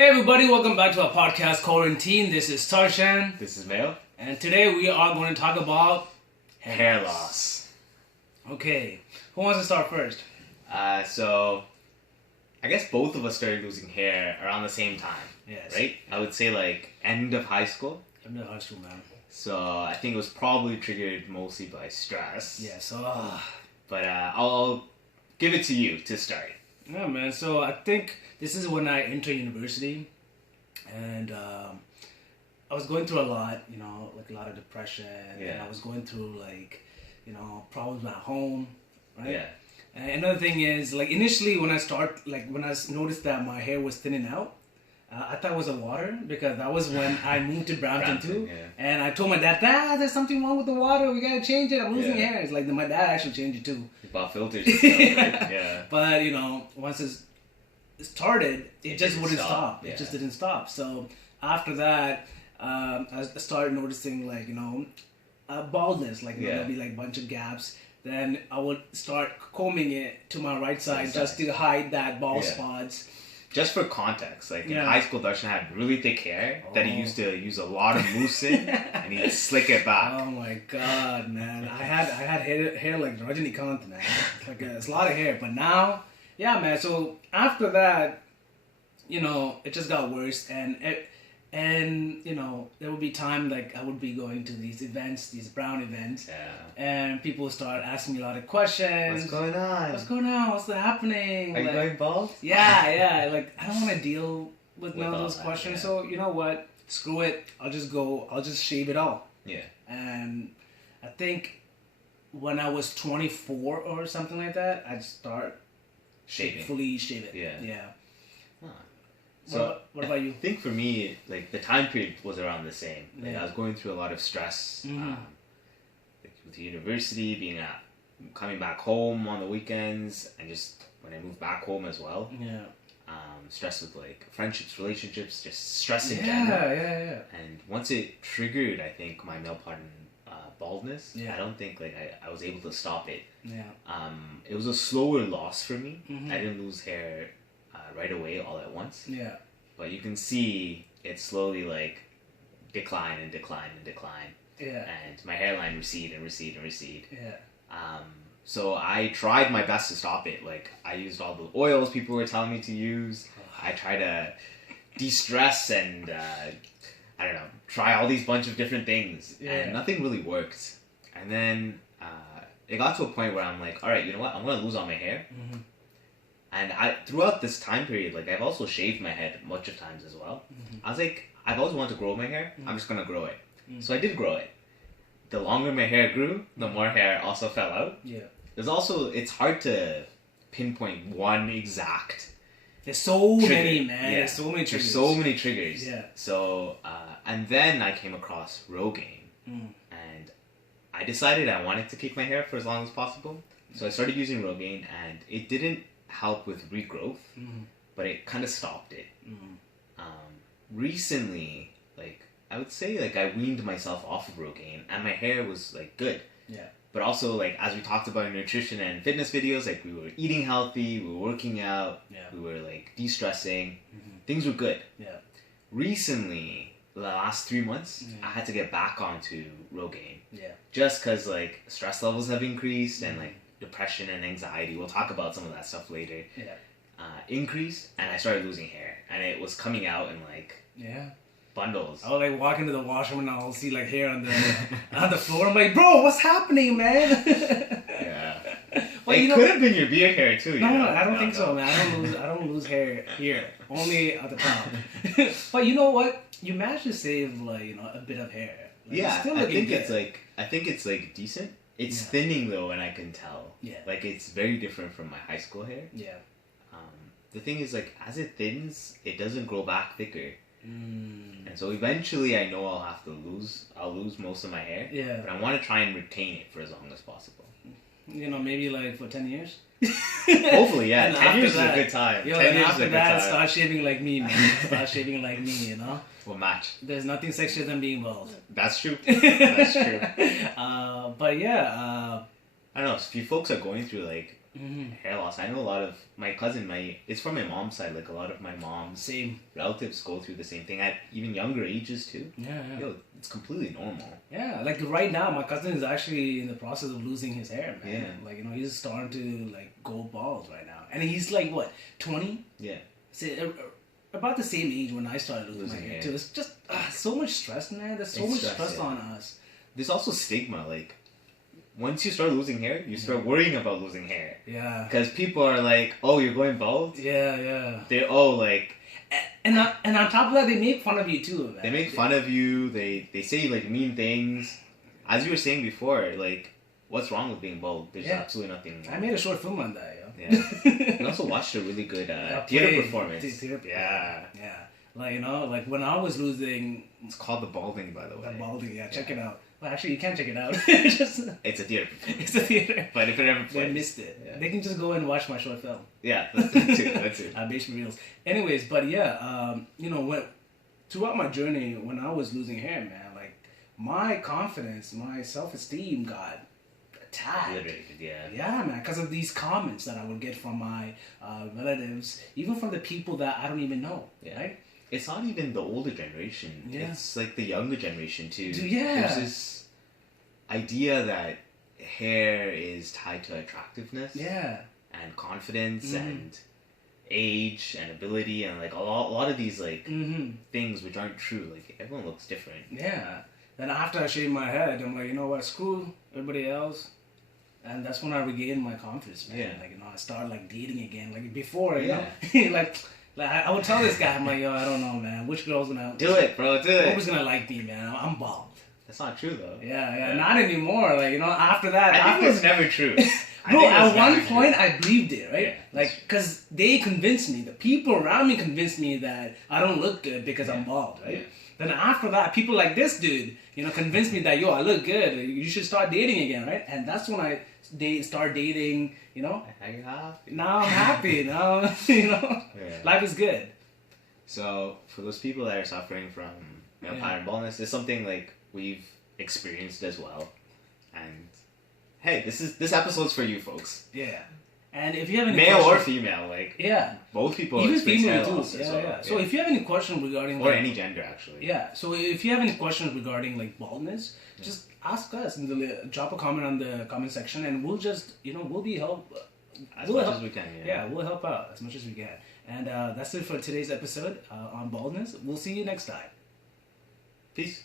Hey everybody, welcome back to our podcast Quarantine. This is Tarshan. This is Mail. And today we are going to talk about Hair loss. Okay, who wants to start first? So I guess both of us started losing hair around the same time. Yes. Right? I would say like end of high school. End of high school, man. So I think it was probably triggered mostly by stress. Yeah, so... But I'll give it to you to start. Yeah, man. So I think this is when I entered university. And I was going through a lot, like a lot of depression. Yeah. And I was going through problems at home, right? Yeah. And another thing is, initially when I noticed that my hair was thinning out, I thought it was the water because that was when I moved to Brampton too. Yeah. And I told my dad, there's something wrong with the water. We gotta change it. I'm losing hair. It's like my dad actually changed it too. You bought filters and stuff, right? Yeah. But, once it started, it just wouldn't stop. Yeah. It just didn't stop. So after that, I started noticing baldness. There'll be a bunch of gaps. Then I would start combing it to my right side just to hide that bald spots. Just for context, in high school, Darshan had really thick hair that he used to use a lot of mousse in, and he'd slick it back. Oh my god, man! I had hair like Rajinikanth, man. It's a lot of hair, but now, yeah, man. So after that, it just got worse, and there would be time I would be going to these events, these brown events, and people would start asking me a lot of questions. What's going on? What's happening? Are you going bald? Yeah. I don't want to deal with none of those questions. Yeah. So you know what? Screw it. I'll just shave it all. Yeah. And I think when I was 24 or something like that, I'd start fully shave it. Yeah. Huh. So what about you? I think for me, the time period was around the same. I was going through a lot of stress with the university, coming back home on the weekends, and just when I moved back home as well. Yeah. Stress with friendships, relationships, just stress in general. Yeah. And once it triggered, I think my male pattern baldness. Yeah. I don't think I was able to stop it. Yeah. It was a slower loss for me. Mm-hmm. I didn't lose hair right away all at once. Yeah. But you can see it slowly decline. Yeah. And my hairline recede. Yeah. So I tried my best to stop it. I used all the oils people were telling me to use. I tried to de-stress and try all these bunch of different things. Yeah. And nothing really worked. And then it got to a point where I'm like, all right, you know what? I'm going to lose all my hair. Mm-hmm. And throughout this time period, I've also shaved my head much of times as well. Mm-hmm. I was like, I've always wanted to grow my hair. Mm-hmm. I'm just gonna grow it. Mm-hmm. So I did grow it. The longer my hair grew, the more hair also fell out. Yeah. It's hard to pinpoint one exact. There's so trigger. many, man. Yeah. There's so many triggers. There's so many triggers. Yeah. So and then I came across Rogaine, and I decided I wanted to keep my hair for as long as possible. So I started using Rogaine, and it didn't help with regrowth, but it kind of stopped it. Recently, I would say I weaned myself off of Rogaine, and my hair was good. Yeah. But also as we talked about in nutrition and fitness videos, we were eating healthy, we were working out, we were de-stressing, things were good. Yeah. Recently, the last 3 months, I had to get back onto Rogaine. Yeah. Just because stress levels have increased and depression and anxiety, we'll talk about some of that stuff later, increased, and I started losing hair, and it was coming out in bundles. I would walk into the washroom and I'll see hair on the floor. I'm like, bro, what's happening, man? Yeah. But it could have been your beard hair too. No, I don't think so, man. I don't lose hair here, only at the top. But you know what? You managed to save a bit of hair. I think it's decent. It's thinning though, and I can tell. Yeah. It's very different from my high school hair. Yeah. The thing is, as it thins, it doesn't grow back thicker. And so eventually, I know I'll lose most of my hair. Yeah. But I want to try and retain it for as long as possible. Maybe for 10 years. Hopefully, yeah. 10 years is a good time. 10 years after is a good that, time. start shaving like me, man. Start shaving like me, We'll match. There's nothing sexier than being bald. That's true. That's true. But yeah. I don't know. If you folks are going through hair loss. I know a lot of my cousin. It's from my mom's side. Like a lot of my mom's Same. relatives go through the same thing at even younger ages too. Yeah. Yo, it's completely normal. Yeah, like right now, my cousin is actually in the process of losing his hair, man. Yeah. Like, he's starting to like go bald right now, and he's like what, 20? Yeah. So, about the same age when I started losing my hair too. It's just so much stress, man. There's so much stress on us. There's also stigma. Like, once you start losing hair, you start worrying about losing hair. Yeah. Because people are like, "Oh, you're going bald." Yeah. Like. And on top of that, they make fun of you too, man. They make fun of you. They say like mean things. As you were saying before, like, what's wrong with being bald? There's absolutely nothing wrong. I made a short film on that, yo. Yeah. And also watched a really good theater performance. Yeah. Like, like when I was losing... It's called The Balding, by the way. The Balding, check it out. Well, actually, you can't check it out. It's a theater performance. It's a theater. But if it ever plays... They missed it. Yeah. They can just go and watch my short film. Yeah, that's it. Basement Reels. Anyways, but yeah, throughout my journey, when I was losing hair, man, like, my confidence, my self-esteem got attacked. Liberated, yeah. Yeah, man, because of these comments that I would get from my relatives, even from the people that I don't even know, right? It's not even the older generation. Yeah. It's like the younger generation, too. Yeah. There's this idea that hair is tied to attractiveness. Yeah. And confidence and age and ability and like a lot of these like things which aren't true. Like everyone looks different. Yeah. Then after I shaved my head, I'm like, you know what, screw everybody else. And that's when I regained my confidence, man. Yeah. Like, I started like dating again. Like before, you know, like I would tell this guy, I'm like, yo, I don't know, man. Which girl's gonna do it, bro? Do it. Who's gonna like me, man? I'm bald. That's not true, though. Yeah. Not anymore. Like, after that, I think it was never true. Bro, at one point I believed it, right? Yeah, like, because they convinced me, the people around me convinced me that I don't look good because I'm bald, right? Yeah. Then after that, people like this dude, convinced me that, yo, I look good, you should start dating again, right? And that's when they start dating, Now I'm happy, now, life is good. So, for those people that are suffering from pattern baldness, it's something like we've experienced as well. And hey, this episode's for you folks. Yeah. And if you have any male or female, like both people even experience female hair loss too. as well. So if you have any question regarding or any gender actually. Yeah. So if you have any questions regarding like baldness, just ask us and drop a comment on the comment section, and we'll just we'll be help as much as we can. Yeah, we'll help out as much as we can. And that's it for today's episode on baldness. We'll see you next time. Peace.